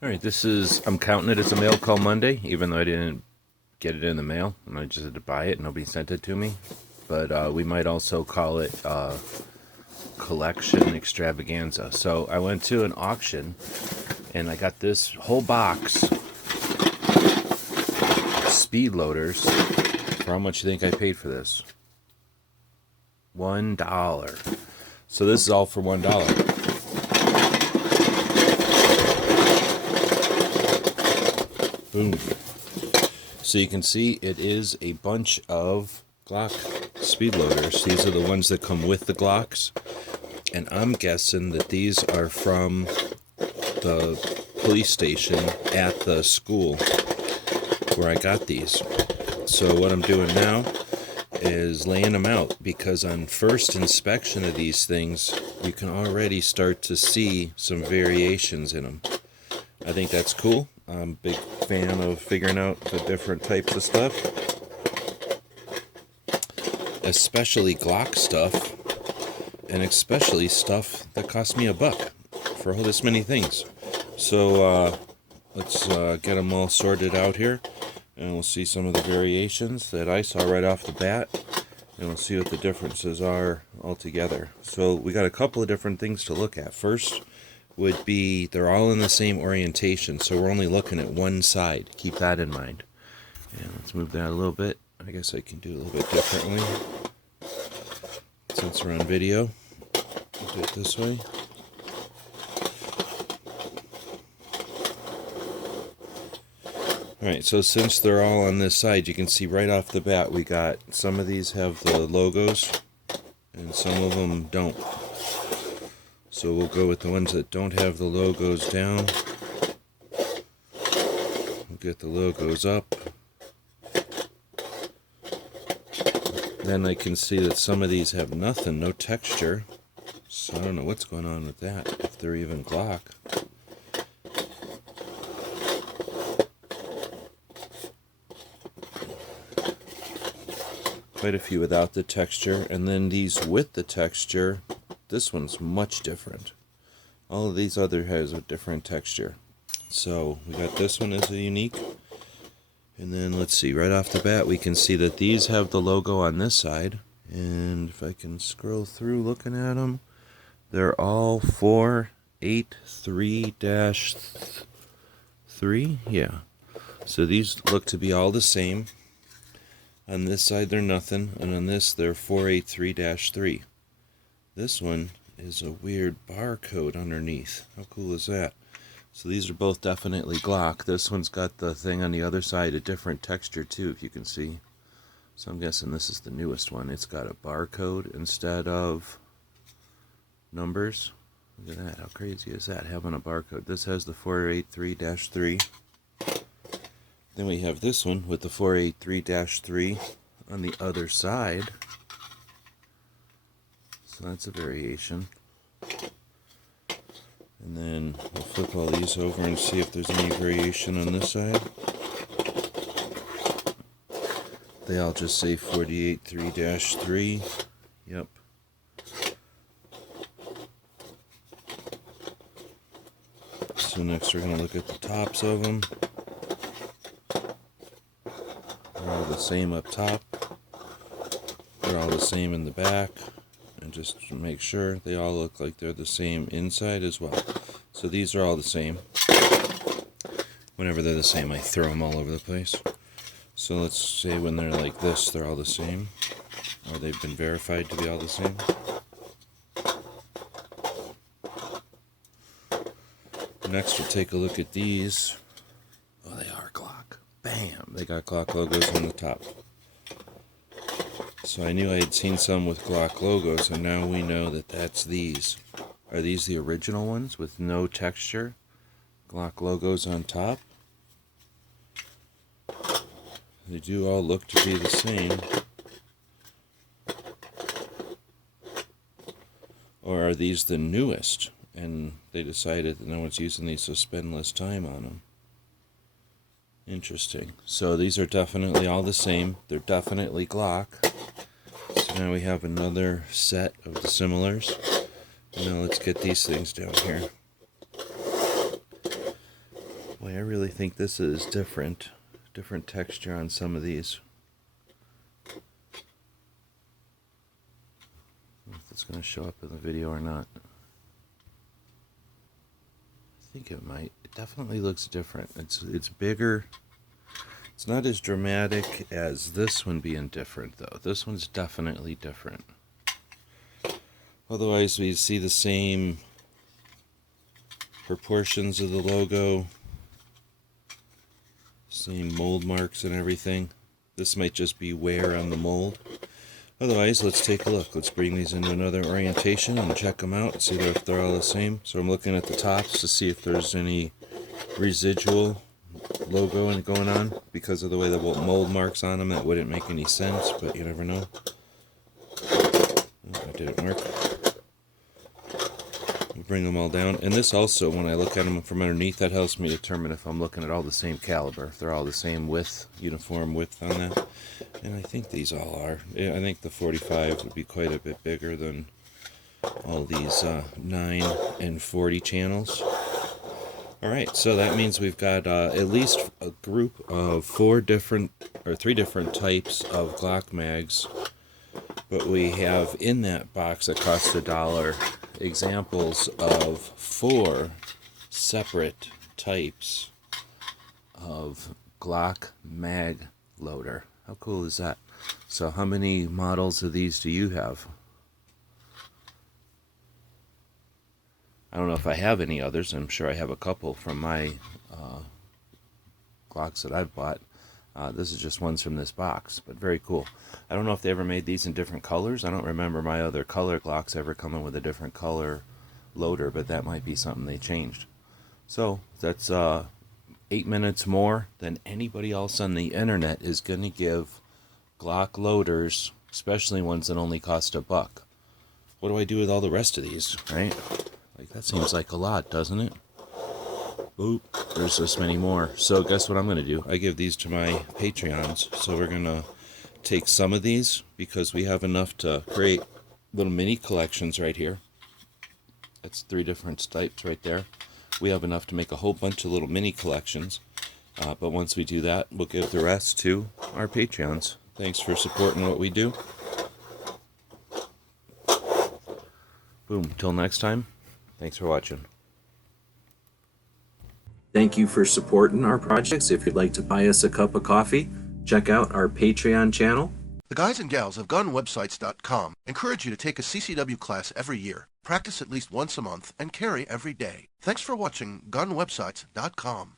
Alright, I'm counting it as a mail call Monday, even though I didn't get it in the mail, and I just had to buy it, nobody sent it to me. But we might also call it collection extravaganza. So I went to an auction, and I got this whole box speed loaders. For how much do you think I paid for this? $1. So this is all for $1. Boom. So you can see it is a bunch of Glock speed loaders. These are the ones that come with the Glocks. And I'm guessing that these are from the police station at the school where I got these. So what I'm doing now is laying them out, because on first inspection of these things, you can already start to see some variations in them. I think that's cool. I'm a big fan of figuring out the different types of stuff, especially Glock stuff, and especially stuff that cost me $1 for all this many things. So let's get them all sorted out here, and we'll see some of the variations that I saw right off the bat, and we'll see what the differences are altogether. So we got a couple of different things to look at. First would be they're all in the same orientation, so we're only looking at one side. Keep that in mind. And let's move that a little bit. I guess I can do a little bit differently since we're on video. We'll do it this way. Alright, so since they're all on this side, you can see right off the bat we got some of these have the logos and some of them don't. So we'll go with the ones that don't have the logos down. We'll get the logos up. Then I can see that some of these have nothing, no texture. So I don't know what's going on with that, if they're even Glock. Quite a few without the texture, and then these with the texture. This one's much different. All of these other has a different texture. So we got this one as a unique. And then let's see, right off the bat we can see that these have the logo on this side. And if I can scroll through looking at them, they're all 483-3. Yeah. So these look to be all the same. On this side they're nothing, and on this they're 483-3. This one is a weird barcode underneath. How cool is that? So these are both definitely Glock. This one's got the thing on the other side, a different texture too, if you can see. So I'm guessing this is the newest one. It's got a barcode instead of numbers. Look at that. How crazy is that, having a barcode? This has the 483-3. Then we have this one with the 483-3 on the other side. So that's a variation. And then we'll flip all these over and see if there's any variation on this side. They all just say 483-3. Yep. So next we're going to look at the tops of them. They're all the same up top. They're all the same in the back. And just to make sure, they all look like they're the same inside as well. So these are all the same. Whenever they're the same, I throw them all over the place. So let's say when they're like this, they're all the same. Or they've been verified to be all the same. Next we'll take a look at these. Oh, they are Glock. Bam! They got Glock logos on the top. So I knew I had seen some with Glock logos, and now we know that that's these. Are these the original ones with no texture? Glock logos on top? They do all look to be the same. Or are these the newest, and they decided that no one's using these, so spend less time on them? Interesting. So these are definitely all the same. They're definitely Glock. So now we have another set of the similars. Now let's get these things down here. Boy, I really think this is different. Different texture on some of these. I don't know if it's going to show up in the video or not. I think it might. It definitely looks different. It's bigger. It's not as dramatic as this one being different, though. This one's definitely different. Otherwise, we see the same proportions of the logo, same mold marks and everything. This might just be wear on the mold. Otherwise, let's take a look. Let's bring these into another orientation and check them out and see if they're all the same. So I'm looking at the tops to see if there's any residual logo going on. Because of the way the mold marks on them, that wouldn't make any sense, but you never know. Oh, that didn't work. Bring them all down. And this also, when I look at them from underneath, that helps me determine if I'm looking at all the same caliber, if they're all the same width, uniform width on that. And I think these all are. Yeah, I think the 45 would be quite a bit bigger than all these 9 and 40 channels. Alright, so that means we've got at least a group of 3 different types of Glock mags. But we have in that box that costs $1 examples of 4 separate types of Glock mag loader. How cool is that? So how many models of these do you have? I don't know if I have any others. I'm sure I have a couple from my Glocks that I've bought. This is just ones from this box, but very cool. I don't know if they ever made these in different colors. I don't remember my other color Glocks ever coming with a different color loader, but that might be something they changed. So that's 8 minutes more than anybody else on the internet is going to give Glock loaders, especially ones that only cost $1. What do I do with all the rest of these, right? Like, that seems like a lot, doesn't it? Oop, there's this many more. So guess what I'm going to do? I give these to my Patreons. So we're going to take some of these because we have enough to create little mini collections right here. That's 3 different types right there. We have enough to make a whole bunch of little mini collections. But once we do that, we'll give the rest to our Patreons. Thanks for supporting what we do. Boom. Till next time. Thanks for watching. Thank you for supporting our projects. If you'd like to buy us a cup of coffee, check out our Patreon channel. The guys and gals of GunWebsites.com encourage you to take a CCW class every year, practice at least once a month, and carry every day. Thanks for watching GunWebsites.com.